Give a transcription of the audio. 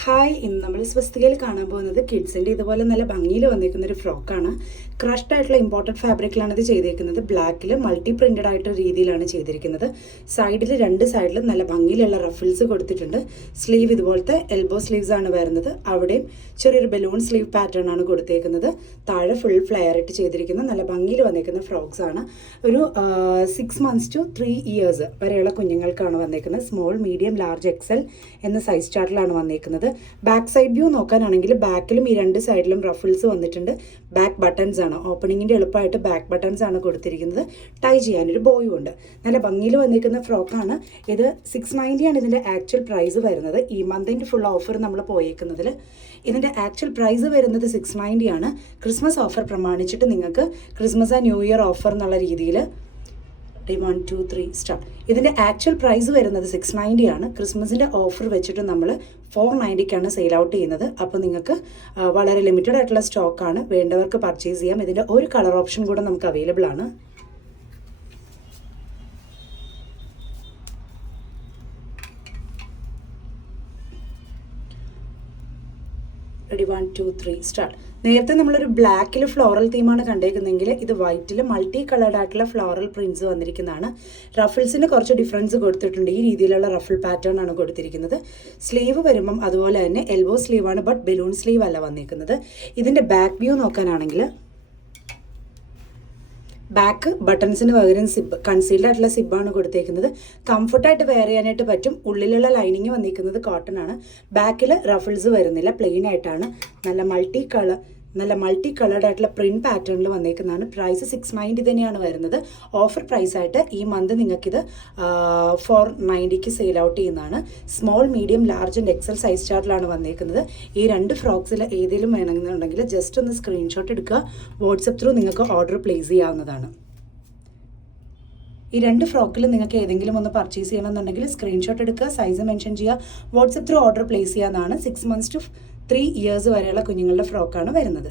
Hi, ഇന്ന് നമ്മൾ സ്വസ്തികയിൽ കാണാൻ പോകുന്നത് കിഡ്സിൻ്റെ ഇതുപോലെ നല്ല ഭംഗിയിൽ വന്നിരിക്കുന്ന ഒരു ഫ്രോക്കാണ്. ക്രഷ്ഡ് ആയിട്ടുള്ള ഇമ്പോർട്ടഡ് ഫാബ്രിക്കിലാണ് ഇത് ചെയ്തിരിക്കുന്നത്. ബ്ലാക്കിൽ മൾട്ടി പ്രിന്റഡ് ആയിട്ട് രീതിയിലാണ് ചെയ്തിരിക്കുന്നത്. സൈഡിൽ രണ്ട് സൈഡിലും നല്ല ഭംഗിയിലുള്ള റഫിൾസ് കൊടുത്തിട്ടുണ്ട്. സ്ലീവ് ഇതുപോലത്തെ എൽബോ സ്ലീവ്സ് ആണ് വരുന്നത്. അവിടെയും ചെറിയൊരു ബലൂൺ സ്ലീവ് പാറ്റേൺ ആണ് കൊടുത്തേക്കുന്നത്. താഴെ ഫുൾ ഫ്ലെയർ ഇട്ട് ചെയ്തിരിക്കുന്ന നല്ല ഭംഗിയിൽ വന്നിരിക്കുന്ന ഫ്രോക്സ് ആണ്. ഒരു 6 months to 3 years വരെയുള്ള കുഞ്ഞുങ്ങൾക്കാണ് വന്നിരിക്കുന്നത്. സ്മോൾ, മീഡിയം, ലാർജ്, എക്സൽ എന്ന സൈസ് ചാർട്ടിലാണ് വന്നിരിക്കുന്നത്. ബാക്ക് സൈഡ് വ്യൂ നോക്കാനാണെങ്കിൽ ബാക്കിലും ഈ രണ്ട് സൈഡിലും റഫിൾസ് വന്നിട്ടുണ്ട്. ബാക്ക് ബട്ടൺസ് ആണ്, ഓപ്പണിങ്ങിൻ്റെ എളുപ്പമായിട്ട് ബാക്ക് ബട്ടൺസ് ആണ് കൊടുത്തിരിക്കുന്നത്. ടൈ ചെയ്യാനൊരു ബോയും ഉണ്ട്. നല്ല ഭംഗിയിൽ വന്നിരിക്കുന്ന ഫ്രോക്കാണ് ഇത്. 690 ആണ് ഇതിൻ്റെ ആക്ച്വൽ പ്രൈസ് വരുന്നത്. ഈ മന്തിൻ്റെ ഫുൾ ഓഫർ നമ്മൾ പോയേക്കുന്നതിൽ ഇതിൻ്റെ ആക്ച്വൽ പ്രൈസ് വരുന്നത് 690 ആണ്. ക്രിസ്മസ് ഓഫർ പ്രമാണിച്ചിട്ട് നിങ്ങൾക്ക് Christmas and new year offer എന്നുള്ള രീതിയിൽ 1 2 3 സ്റ്റാർട്ട്. ഇതിൻ്റെ ആക്ച്വൽ പ്രൈസ് വരുന്നത് 690 ആണ്. ക്രിസ്മസിൻ്റെ ഓഫർ വെച്ചിട്ട് നമ്മൾ 490ക്കാണ് സെയിൽ ഔട്ട് ചെയ്യുന്നത്. അപ്പോൾ നിങ്ങൾക്ക് വളരെ ലിമിറ്റഡ് ആയിട്ടുള്ള സ്റ്റോക്കാണ്. വേണ്ടവർക്ക് പർച്ചേസ് ചെയ്യാം. ഇതിൻ്റെ ഒരു കളർ ഓപ്ഷൻ കൂടെ നമുക്ക് അവൈലബിൾ ആണ്. Ready, 1 2 3 start. നേരത്തെ നമ്മളൊരു ബ്ലാക്കിൽ ഫ്ലോറൽ തീമാണ് കണ്ടേക്കുന്നതെങ്കിൽ ഇത് വൈറ്റിൽ മൾട്ടി കളേർഡ് ആയിട്ടുള്ള ഫ്ലോറൽ പ്രിൻറ്റ്സ് വന്നിരിക്കുന്നതാണ്. റഫിൾസിന് കുറച്ച് ഡിഫറൻസ് കൊടുത്തിട്ടുണ്ട്. ഈ രീതിയിലുള്ള റഫിൾ പാറ്റേൺ ആണ് കൊടുത്തിരിക്കുന്നത്. സ്ലീവ് വരുമ്പം അതുപോലെ തന്നെ എൽബോ സ്ലീവാണ്, ബട്ട് ബലൂൺ സ്ലീവ് അല്ല വന്നിരിക്കുന്നത്. ഇതിൻ്റെ ബാക്ക് വ്യൂ നോക്കാനാണെങ്കിൽ ബാക്ക് ബട്ടൺസിന് പകരം സിബ്, കൺസീൽഡ് ആയിട്ടുള്ള സിബാണ് കൊടുത്തേക്കുന്നത്. കംഫർട്ടായിട്ട് വെയർ ചെയ്യാനായിട്ട് പറ്റും. ഉള്ളിലുള്ള ലൈനിങ് വന്നിരിക്കുന്നത് കോട്ടൺ ആണ്. ബാക്കിൽ റഫിൾസ് വരുന്നില്ല, പ്ലെയിൻ ആയിട്ടാണ്. നല്ല മൾട്ടി കളേർഡ് ആയിട്ടുള്ള പ്രിന്റ് പാറ്റേണിൽ വന്നേക്കുന്നതാണ്. പ്രൈസ് 690 തന്നെയാണ് വരുന്നത്. ഓഫർ പ്രൈസായിട്ട് ഈ മന്ത് നിങ്ങൾക്കിത് 490ക്ക് സെയിൽ ഔട്ട് ചെയ്യുന്നതാണ്. Small, medium, large and XL size ചാർട്ടിലാണ് വന്നേക്കുന്നത്. ഈ രണ്ട് ഫ്രോക്സിൽ ഏതെങ്കിലും വേണമെന്നുണ്ടെങ്കിൽ ജസ്റ്റ് ഒന്ന് സ്ക്രീൻഷോട്ട് എടുക്കുക. വാട്സപ്പ് ത്രൂ നിങ്ങൾക്ക് ഓർഡർ പ്ലേസ് ചെയ്യാവുന്നതാണ്. ഈ രണ്ട് ഫ്രോക്കിൽ നിങ്ങൾക്ക് ഏതെങ്കിലും ഒന്ന് പർച്ചേസ് ചെയ്യണമെന്നുണ്ടെങ്കിൽ സ്ക്രീൻഷോട്ട് എടുക്കുക, സൈസ് മെൻഷൻ ചെയ്യുക, വാട്സപ്പ് ത്രൂ ഓർഡർ പ്ലേസ് ചെയ്യാവുന്നതാണ്. 6 months to 3 years വരെയുള്ള കുഞ്ഞുങ്ങളുടെ ഫ്രോക്കാണ് വരുന്നത്.